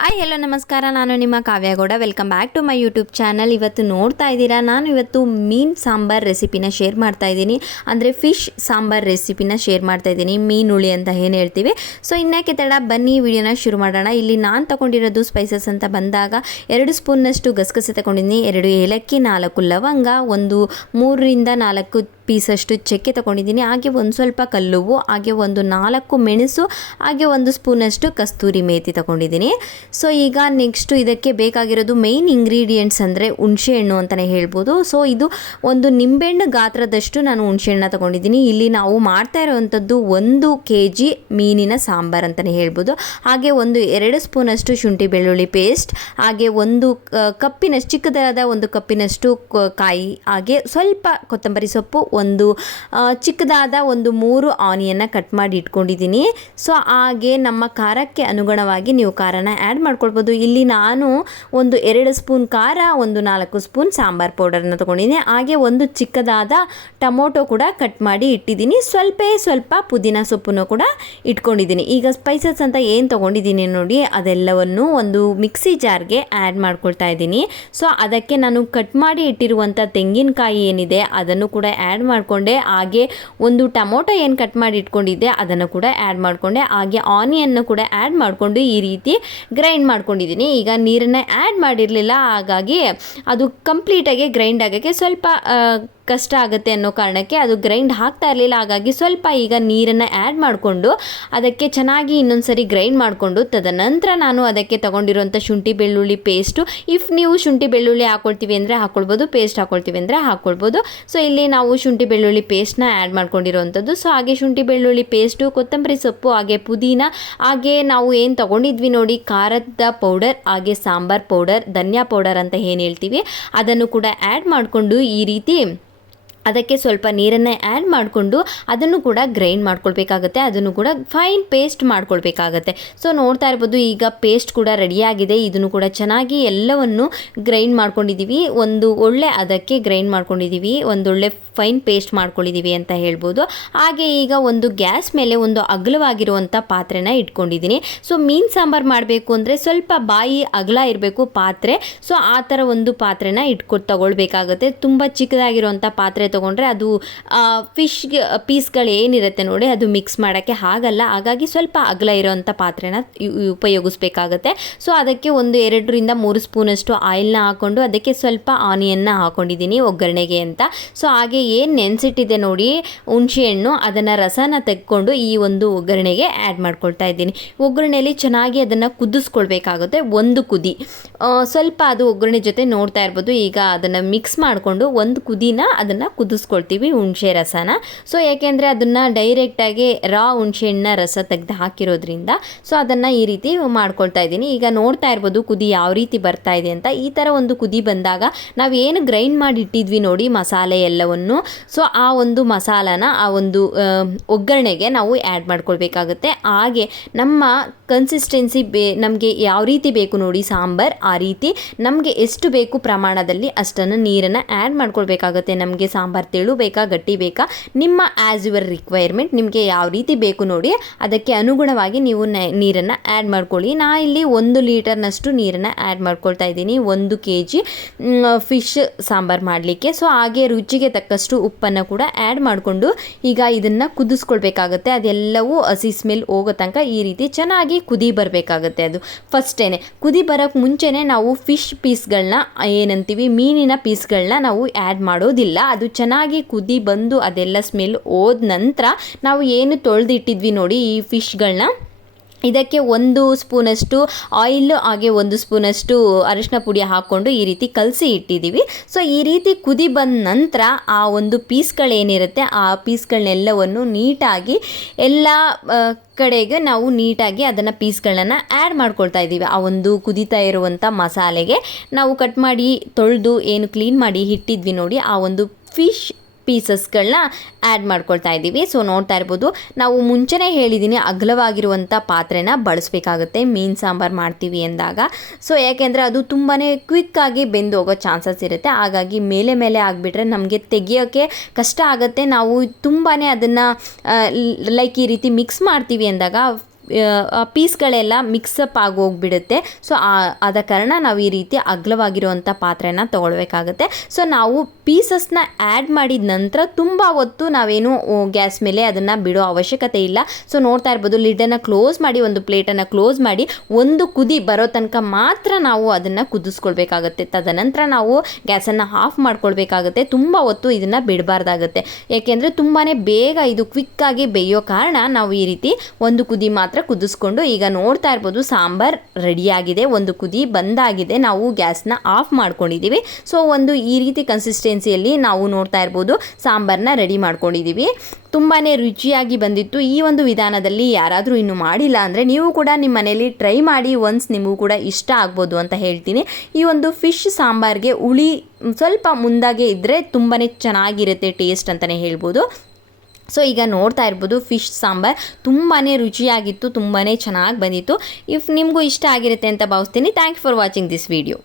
Hi hello ನಮಸ್ಕಾರ, ನಾನು ನಿಮ್ಮ Kavya Gowda. Welcome back to my YouTube channel. ಇವತ್ತು ನೋಡ್ತಾ ಇದ್ದೀರಾ, ನಾನು ಇವತ್ತು ಮೀನು ಸಾಂಬಾರ್ ರೆಸಿಪಿನ ಶೇರ್ ಮಾಡ್ತಾ ಇದ್ದೀನಿ. ಅಂದರೆ ಫಿಶ್ ಸಾಂಬಾರ್ ರೆಸಿಪಿನ ಶೇರ್ ಮಾಡ್ತಾ ಇದ್ದೀನಿ, ಮೀನುಳಿ ಅಂತ ಏನು ಹೇಳ್ತೀವಿ. ಸೊ ಇನ್ನಕ್ಕೆ ತಡ, ಬನ್ನಿ ವಿಡಿಯೋನ ಶುರು ಮಾಡೋಣ. ಇಲ್ಲಿ ನಾನು ತೊಗೊಂಡಿರೋದು ಸ್ಪೈಸಸ್ ಅಂತ ಬಂದಾಗ 2 ಸ್ಪೂನ್ನಷ್ಟು ಗಸಗಸೆ ತೊಗೊಂಡಿದ್ದೀನಿ, 2 ಏಲಕ್ಕಿ, 4 ಲವಂಗ, ಒಂದು 3 ರಿಂದ 4 ಪೀಸಷ್ಟು ಚಕ್ಕೆ ತೊಗೊಂಡಿದ್ದೀನಿ, ಹಾಗೆ ಒಂದು ಸ್ವಲ್ಪ ಕಲ್ಲುವು, ಹಾಗೆ ಒಂದು 4 ಮೆಣಸು, ಹಾಗೆ 1 ಸ್ಪೂನಷ್ಟು ಕಸ್ತೂರಿ ಮೇಥಿ ತೊಗೊಂಡಿದ್ದೀನಿ. ಸೊ ಈಗ ನೆಕ್ಸ್ಟು ಇದಕ್ಕೆ ಬೇಕಾಗಿರೋದು ಮೇಯ್ನ್ ಇಂಗ್ರೀಡಿಯೆಂಟ್ಸ್ ಅಂದರೆ ಹುಣಸೆಹಣ್ಣು ಅಂತಲೇ ಹೇಳ್ಬೋದು. ಸೊ ಇದು ಒಂದು ನಿಂಬೆಹಣ್ಣು ಗಾತ್ರದಷ್ಟು ನಾನು ಹುಣಸೆಹಣ್ಣ ತೊಗೊಂಡಿದ್ದೀನಿ. ಇಲ್ಲಿ ನಾವು ಮಾಡ್ತಾ ಇರೋವಂಥದ್ದು 1 kg ಮೀನಿನ ಸಾಂಬಾರು ಅಂತಲೇ ಹೇಳ್ಬೋದು. ಹಾಗೆ 2 ಸ್ಪೂನಷ್ಟು ಶುಂಠಿ ಬೆಳ್ಳುಳ್ಳಿ ಪೇಸ್ಟ್, ಹಾಗೆ ಕಪ್ಪಿನಷ್ಟು ಚಿಕ್ಕದಾದ 1 ಕಪ್ಪಿನಷ್ಟು ಕಾಯಿ, ಹಾಗೆ ಸ್ವಲ್ಪ ಕೊತ್ತಂಬರಿ ಸೊಪ್ಪು, ಚಿಕ್ಕದಾದ 3 ಆನಿಯನ್ನ ಕಟ್ ಮಾಡಿ ಇಟ್ಕೊಂಡಿದ್ದೀನಿ. ಸೊ ಹಾಗೆ ನಮ್ಮ ಖಾರಕ್ಕೆ ಅನುಗುಣವಾಗಿ ನೀವು ಖಾರನ ಆ್ಯಡ್ ಮಾಡ್ಕೊಳ್ಬೋದು. ಇಲ್ಲಿ ನಾನು 2 ಸ್ಪೂನ್ ಖಾರ, 4 ಸ್ಪೂನ್ ಸಾಂಬಾರ್ ಪೌಡರ್ನ ತೊಗೊಂಡಿದ್ದೀನಿ, ಹಾಗೆ ಚಿಕ್ಕದಾದ ಟೊಮೊಟೊ ಕೂಡ ಕಟ್ ಮಾಡಿ ಇಟ್ಟಿದ್ದೀನಿ, ಸ್ವಲ್ಪ ಪುದೀನ ಸೊಪ್ಪನ್ನು ಕೂಡ ಇಟ್ಕೊಂಡಿದ್ದೀನಿ. ಈಗ ಸ್ಪೈಸಸ್ ಅಂತ ಏನು ತೊಗೊಂಡಿದ್ದೀನಿ ನೋಡಿ, ಅದೆಲ್ಲವನ್ನು ಒಂದು ಮಿಕ್ಸಿ ಜಾರ್ಗೆ ಆ್ಯಡ್ ಮಾಡ್ಕೊಳ್ತಾ ಇದ್ದೀನಿ. ಸೊ ಅದಕ್ಕೆ ನಾನು ಕಟ್ ಮಾಡಿ ಇಟ್ಟಿರುವಂಥ ತೆಂಗಿನಕಾಯಿ ಏನಿದೆ ಅದನ್ನು ಕೂಡ ಆ್ಯಡ್ ಮಾಡಿಕೊಂಡೆ, ಹಾಗೆ ಒಂದು ಟೊಮೊಟೊ ಏನು ಕಟ್ ಮಾಡಿ ಇಟ್ಕೊಂಡಿದ್ದೆ ಅದನ್ನು ಕೂಡ ಆ್ಯಡ್ ಮಾಡಿಕೊಂಡೆ, ಹಾಗೆ ಆನಿಯನ್ನು ಕೂಡ ಆ್ಯಡ್ ಮಾಡಿಕೊಂಡು ಈ ರೀತಿ ಗ್ರೈಂಡ್ ಮಾಡ್ಕೊಂಡಿದ್ದೀನಿ. ಈಗ ನೀರನ್ನು ಆ್ಯಡ್ ಮಾಡಿರಲಿಲ್ಲ, ಹಾಗಾಗಿ ಅದು ಕಂಪ್ಲೀಟಾಗಿ ಗ್ರೈಂಡ್ ಆಗೋಕ್ಕೆ ಸ್ವಲ್ಪ ಕಷ್ಟ ಆಗುತ್ತೆ ಅನ್ನೋ ಕಾರಣಕ್ಕೆ ಅದು ಗ್ರೈಂಡ್ ಆಗ್ತಾ ಇರಲಿಲ್ಲ. ಹಾಗಾಗಿ ಸ್ವಲ್ಪ ಈಗ ನೀರನ್ನು ಆ್ಯಡ್ ಮಾಡಿಕೊಂಡು ಅದಕ್ಕೆ ಚೆನ್ನಾಗಿ ಇನ್ನೊಂದು ಸರಿ ಗ್ರೈಂಡ್ ಮಾಡಿಕೊಂಡು, ತದನಂತರ ನಾನು ಅದಕ್ಕೆ ತೊಗೊಂಡಿರೋಂಥ ಶುಂಠಿ ಬೆಳ್ಳುಳ್ಳಿ ಪೇಸ್ಟು, ಇಫ್ ನೀವು ಶುಂಠಿ ಬೆಳ್ಳುಳ್ಳಿ ಹಾಕ್ಕೊಳ್ತೀವಿ ಅಂದರೆ ಹಾಕ್ಕೊಳ್ಬೋದು, ಪೇಸ್ಟ್ ಹಾಕ್ಕೊಳ್ತೀವಿ ಅಂದರೆ ಹಾಕ್ಕೊಳ್ಬೋದು. ಸೊ ಇಲ್ಲಿ ನಾವು ಶುಂಠಿ ಬೆಳ್ಳುಳ್ಳಿ ಪೇಸ್ಟ್ನ ಆ್ಯಡ್ ಮಾಡ್ಕೊಂಡಿರೋವಂಥದ್ದು. ಸೊ ಹಾಗೆ ಶುಂಠಿ ಬೆಳ್ಳುಳ್ಳಿ ಪೇಸ್ಟು, ಕೊತ್ತಂಬರಿ ಸೊಪ್ಪು, ಹಾಗೆ ಪುದೀನ, ಹಾಗೆ ನಾವು ಏನು ತೊಗೊಂಡಿದ್ವಿ ನೋಡಿ ಖಾರದ ಪೌಡರ್, ಹಾಗೆ ಸಾಂಬಾರ್ ಪೌಡರ್, ಧನಿಯಾ ಪೌಡರ್ ಅಂತ ಏನು ಹೇಳ್ತೀವಿ, ಅದನ್ನು ಕೂಡ ಆ್ಯಡ್ ಮಾಡಿಕೊಂಡು ಈ ರೀತಿ ಅದಕ್ಕೆ ಸ್ವಲ್ಪ ನೀರನ್ನು ಆ್ಯಡ್ ಮಾಡಿಕೊಂಡು ಅದನ್ನು ಕೂಡ ಗ್ರೈಂಡ್ ಮಾಡ್ಕೊಳ್ಬೇಕಾಗತ್ತೆ, ಅದನ್ನು ಕೂಡ ಫೈನ್ ಪೇಸ್ಟ್ ಮಾಡ್ಕೊಳ್ಬೇಕಾಗತ್ತೆ. ಸೊ ನೋಡ್ತಾ ಇರ್ಬೋದು, ಈಗ ಪೇಸ್ಟ್ ಕೂಡ ರೆಡಿಯಾಗಿದೆ. ಇದನ್ನು ಕೂಡ ಚೆನ್ನಾಗಿ ಎಲ್ಲವನ್ನು ಗ್ರೈಂಡ್ ಮಾಡ್ಕೊಂಡಿದ್ದೀವಿ, ಒಳ್ಳೆ ಅದಕ್ಕೆ ಗ್ರೈಂಡ್ ಮಾಡ್ಕೊಂಡಿದ್ದೀವಿ, ಒಳ್ಳೆ ಫೈನ್ ಪೇಸ್ಟ್ ಮಾಡ್ಕೊಂಡಿದ್ದೀವಿ ಅಂತ ಹೇಳ್ಬೋದು. ಹಾಗೆ ಈಗ ಗ್ಯಾಸ್ ಮೇಲೆ ಅಗಲವಾಗಿರುವಂಥ ಪಾತ್ರೆನ ಇಟ್ಕೊಂಡಿದ್ದೀನಿ. ಸೊ ಮೀನು ಸಾಂಬಾರು ಮಾಡಬೇಕು ಅಂದರೆ ಸ್ವಲ್ಪ ಬಾಯಿ ಅಗಲ ಇರಬೇಕು ಪಾತ್ರೆ. ಸೊ ಆ ಥರ ಪಾತ್ರೆನ ತಗೊಳ್ಬೇಕಾಗುತ್ತೆ. ತುಂಬ ಚಿಕ್ಕದಾಗಿರುವಂಥ ಪಾತ್ರೆ ತೊಗೊಂಡ್ರೆ ಅದು ಫಿಶ್ ಪೀಸ್ಗಳು ಏನಿರುತ್ತೆ ನೋಡಿ ಅದು ಮಿಕ್ಸ್ ಮಾಡೋಕ್ಕೆ ಆಗಲ್ಲ, ಹಾಗಾಗಿ ಸ್ವಲ್ಪ ಅಗಲ ಇರೋವಂಥ ಪಾತ್ರೆನ ಉಪಯೋಗಿಸ್ಬೇಕಾಗತ್ತೆ. ಸೊ ಅದಕ್ಕೆ 2 ರಿಂದ 3 ಸ್ಪೂನಷ್ಟು ಆಯಿಲ್ನ ಹಾಕ್ಕೊಂಡು ಅದಕ್ಕೆ ಸ್ವಲ್ಪ ಆನಿಯನ್ನ ಹಾಕ್ಕೊಂಡಿದ್ದೀನಿ ಒಗ್ಗರಣೆಗೆ ಅಂತ. ಸೊ ಹಾಗೆ ಏನು ನೆನೆಸಿಟ್ಟಿದೆ ನೋಡಿ ಹುಣಸೆಹಣ್ಣು, ಅದನ್ನು ರಸನ ತೆಗೆದುಕೊಂಡು ಈ ಒಗ್ಗರಣೆಗೆ ಆ್ಯಡ್ ಮಾಡ್ಕೊಳ್ತಾ ಇದ್ದೀನಿ. ಒಗ್ಗರಣೆಯಲ್ಲಿ ಚೆನ್ನಾಗಿ ಅದನ್ನು ಕುದಿಸ್ಕೊಳ್ಬೇಕಾಗುತ್ತೆ, ಕುದಿ ಸ್ವಲ್ಪ ಅದು ಒಗ್ಗರಣೆ ಜೊತೆ ನೋಡ್ತಾ ಇರ್ಬೋದು. ಈಗ ಅದನ್ನು ಮಿಕ್ಸ್ ಮಾಡಿಕೊಂಡು ಕುದಿನ ಅದನ್ನು ಕುದಿಸ್ಕೊಳ್ತೀವಿ ಹುಣಸೆ ರಸನ. ಸೊ ಯಾಕೆಂದರೆ ಅದನ್ನು ಡೈರೆಕ್ಟಾಗಿ ಹುಣಸೆಹಣ್ಣ ರಸ ತೆಗೆದು ಹಾಕಿರೋದ್ರಿಂದ ಸೊ ಅದನ್ನು ಈ ರೀತಿ ಮಾಡ್ಕೊಳ್ತಾ ಇದ್ದೀನಿ. ಈಗ ನೋಡ್ತಾ ಇರ್ಬೋದು ಕುದಿ ಯಾವ ರೀತಿ ಬರ್ತಾ ಇದೆ ಅಂತ. ಈ ಥರ ಕುದಿ ಬಂದಾಗ ನಾವು ಏನು ಗ್ರೈಂಡ್ ಮಾಡಿ ಇಟ್ಟಿದ್ವಿ ನೋಡಿ ಮಸಾಲೆ ಎಲ್ಲವನ್ನು, ಸೊ ಆ ಮಸಾಲಾನ ಆ ಒಗ್ಗರಣೆಗೆ ನಾವು ಆ್ಯಡ್ ಮಾಡ್ಕೊಳ್ಬೇಕಾಗುತ್ತೆ. ಹಾಗೆ ನಮ್ಮ ಕನ್ಸಿಸ್ಟೆನ್ಸಿ ನಮಗೆ ಯಾವ ರೀತಿ ಬೇಕು ನೋಡಿ ಸಾಂಬಾರ್, ಆ ರೀತಿ ನಮಗೆ ಎಷ್ಟು ಬೇಕು ಪ್ರಮಾಣದಲ್ಲಿ ಅಷ್ಟನ್ನು ನೀರನ್ನು ಆ್ಯಡ್ ಮಾಡ್ಕೊಳ್ಬೇಕಾಗುತ್ತೆ. ನಮಗೆ ಸಾಂಬಾರು ತೆಳು ಬೇಕಾ ಗಟ್ಟಿ ಬೇಕಾ, ನಿಮ್ಮ ಆ್ಯಸ್ ಯುವರ್ ರಿಕ್ವೈರ್ಮೆಂಟ್ ನಿಮಗೆ ಯಾವ ರೀತಿ ಬೇಕು ನೋಡಿ ಅದಕ್ಕೆ ಅನುಗುಣವಾಗಿ ನೀವು ನೀರನ್ನು ಆ್ಯಡ್ ಮಾಡ್ಕೊಳ್ಳಿ. ನಾ ಇಲ್ಲಿ 1 ಲೀಟರ್ನಷ್ಟು ನೀರನ್ನು ಆ್ಯಡ್ ಮಾಡ್ಕೊಳ್ತಾ ಇದ್ದೀನಿ 1 kg ಫಿಶ್ ಸಾಂಬಾರು ಮಾಡಲಿಕ್ಕೆ. ಸೊ ಹಾಗೆ ರುಚಿಗೆ ತಕ್ಕಷ್ಟು ಉಪ್ಪನ್ನು ಕೂಡ ಆ್ಯಡ್ ಮಾಡಿಕೊಂಡು ಈಗ ಇದನ್ನು ಕುದಿಸ್ಕೊಳ್ಬೇಕಾಗುತ್ತೆ. ಅದೆಲ್ಲವೂ ಹಸಿ ಸ್ಮೆಲ್ ಹೋಗೋ ತನಕ ಈ ರೀತಿ ಚೆನ್ನಾಗಿ ಕುದಿ ಬರಬೇಕಾಗುತ್ತೆ. ಅದು ಫಸ್ಟೇನೆ ಕುದಿ ಬರೋಕ್ಕೆ ಮುಂಚೆನೇ ನಾವು ಫಿಶ್ ಪೀಸ್ಗಳನ್ನ ಏನಂತೀವಿ ಮೀನಿನ ಪೀಸ್ಗಳನ್ನ ನಾವು ಆ್ಯಡ್ ಮಾಡೋದಿಲ್ಲ. ಅದು ಚೆನ್ನಾಗಿ ಕುದಿ ಬಂದು ಅದೆಲ್ಲ ಸ್ಮೆಲ್ ಹೋದ ನಂತರ ನಾವು ಏನು ತೊಳೆದಿಟ್ಟಿದ್ವಿ ನೋಡಿ ಈ ಫಿಶ್ಗಳನ್ನ, ಇದಕ್ಕೆ 1 ಸ್ಪೂನಷ್ಟು ಆಯಿಲ್, ಹಾಗೆ 1 ಸ್ಪೂನಷ್ಟು ಅರಿಶಿನ ಪುಡಿ ಹಾಕ್ಕೊಂಡು ಈ ರೀತಿ ಕಲಸಿ ಇಟ್ಟಿದ್ದೀವಿ. ಸೊ ಈ ರೀತಿ ಕುದಿ ಬಂದ ನಂತರ ಆ ಪೀಸ್ಗಳೇನಿರುತ್ತೆ ಆ ಪೀಸ್ಗಳನ್ನೆಲ್ಲವನ್ನು ನೀಟಾಗಿ ಎಲ್ಲ ಕಡೆಗೆ ನಾವು ನೀಟಾಗಿ ಅದನ್ನು ಪೀಸ್ಗಳನ್ನ ಆ್ಯಡ್ ಮಾಡ್ಕೊಳ್ತಾ ಇದ್ದೀವಿ. ಆ ಕುದಿತಾ ಇರುವಂಥ ಮಸಾಲೆಗೆ ನಾವು ಕಟ್ ಮಾಡಿ ತೊಳೆದು ಏನು ಕ್ಲೀನ್ ಮಾಡಿ ಇಟ್ಟಿದ್ವಿ ನೋಡಿ ಆ ಫಿಶ್ ಪೀಸಸ್ಗಳನ್ನ ಆ್ಯಡ್ ಮಾಡ್ಕೊಳ್ತಾ ಇದ್ದೀವಿ. ಸೊ ನೋಡ್ತಾ ಇರ್ಬೋದು, ನಾವು ಮುಂಚೆನೇ ಹೇಳಿದ್ದೀನಿ ಅಗಲವಾಗಿರುವಂಥ ಪಾತ್ರೆನ ಬಳಸಬೇಕಾಗುತ್ತೆ ಮೀನು ಸಾಂಬಾರು ಮಾಡ್ತೀವಿ ಎಂದಾಗ. ಸೊ ಯಾಕೆಂದರೆ ಅದು ತುಂಬಾ ಕ್ವಿಕ್ಕಾಗಿ ಬೆಂದು ಹೋಗೋ ಚಾನ್ಸಸ್ ಇರುತ್ತೆ. ಹಾಗಾಗಿ ಮೇಲೆ ಆಗಿಬಿಟ್ರೆ ನಮಗೆ ತೆಗಿಯೋಕ್ಕೆ ಕಷ್ಟ ಆಗುತ್ತೆ. ನಾವು ತುಂಬಾ ಅದನ್ನು ಲೈಕ್ ಈ ರೀತಿ ಮಿಕ್ಸ್ ಮಾಡ್ತೀವಿ ಅಂದಾಗ ಪೀಸ್ಗಳೆಲ್ಲ ಮಿಕ್ಸಪ್ ಆಗಿ ಹೋಗ್ಬಿಡುತ್ತೆ. ಸೊ ಆದ ಕಾರಣ ನಾವು ಈ ರೀತಿ ಅಗಲವಾಗಿರುವಂಥ ಪಾತ್ರೆನ ತೊಗೊಳ್ಬೇಕಾಗತ್ತೆ. ಸೊ ನಾವು ಪೀಸಸ್ನ ಆ್ಯಡ್ ಮಾಡಿದ ನಂತರ ತುಂಬ ಹೊತ್ತು ನಾವೇನು ಗ್ಯಾಸ್ ಮೇಲೆ ಅದನ್ನು ಬಿಡೋ ಅವಶ್ಯಕತೆ ಇಲ್ಲ. ಸೊ ನೋಡ್ತಾ ಇರ್ಬೋದು, ಲಿಡ್ಡನ್ನು ಕ್ಲೋಸ್ ಮಾಡಿ, ಒಂದು ಪ್ಲೇಟನ್ನು ಕ್ಲೋಸ್ ಮಾಡಿ, ಒಂದು ಕುದಿ ಬರೋ ತನಕ ಮಾತ್ರ ನಾವು ಅದನ್ನು ಕುದಿಸ್ಕೊಳ್ಬೇಕಾಗತ್ತೆ. ತದನಂತರ ನಾವು ಗ್ಯಾಸನ್ನು ಆಫ್ ಮಾಡ್ಕೊಳ್ಬೇಕಾಗತ್ತೆ. ತುಂಬ ಹೊತ್ತು ಇದನ್ನು ಬಿಡಬಾರ್ದಾಗುತ್ತೆ, ಏಕೆಂದರೆ ತುಂಬಾ ಬೇಗ ಇದು ಕ್ವಿಕ್ಕಾಗಿ ಬೇಯೋ ಕಾರಣ ನಾವು ಈ ರೀತಿ ಒಂದು ಕುದಿ ಮಾತ್ರ ಕುದಿಸ್ಕೊಂಡು, ಈಗ ನೋಡ್ತಾ ಇರ್ಬೋದು ಸಾಂಬಾರ್ ರೆಡಿಯಾಗಿದೆ, ಒಂದು ಕುದಿ ಬಂದಾಗಿದೆ, ನಾವು ಗ್ಯಾಸ್ನ ಆಫ್ ಮಾಡ್ಕೊಂಡಿದ್ದೀವಿ. ಸೊ ಒಂದು ಈ ರೀತಿ ಕನ್ಸಿಸ್ಟೆನ್ಸಿಯಲ್ಲಿ ನಾವು ನೋಡ್ತಾ ಇರ್ಬೋದು ಸಾಂಬಾರನ್ನ ರೆಡಿ ಮಾಡ್ಕೊಂಡಿದ್ದೀವಿ. ತುಂಬಾ ರುಚಿಯಾಗಿ ಬಂದಿತ್ತು. ಈ ಒಂದು ವಿಧಾನದಲ್ಲಿ ಯಾರಾದರೂ ಇನ್ನೂ ಮಾಡಿಲ್ಲ ಅಂದರೆ ನೀವು ಕೂಡ ನಿಮ್ಮ ಮನೇಲಿ ಟ್ರೈ ಮಾಡಿ, ಒನ್ಸ್ ನಿಮಗೂ ಕೂಡ ಇಷ್ಟ ಆಗ್ಬೋದು ಅಂತ ಹೇಳ್ತೀನಿ. ಈ ಒಂದು ಫಿಶ್ ಸಾಂಬಾರ್ಗೆ ಹುಳಿ ಸ್ವಲ್ಪ ಮುಂದಾಗೆ ಇದ್ದರೆ ತುಂಬಾ ಚೆನ್ನಾಗಿರುತ್ತೆ ಟೇಸ್ಟ್ ಅಂತಲೇ ಹೇಳ್ಬೋದು. ಸೊ ಈಗ ನೋಡ್ತಾ ಇರ್ಬೋದು ಫಿಶ್ ಸಾಂಬಾರ್ ತುಂಬಾ ರುಚಿಯಾಗಿತ್ತು, ತುಂಬಾ ಚೆನ್ನಾಗಿ ಬಂದಿತ್ತು. ಇಫ್ ನಿಮಗೂ ಇಷ್ಟ ಆಗಿರುತ್ತೆ ಅಂತ ಭಾವಿಸ್ತೀನಿ. Thank you for watching this video.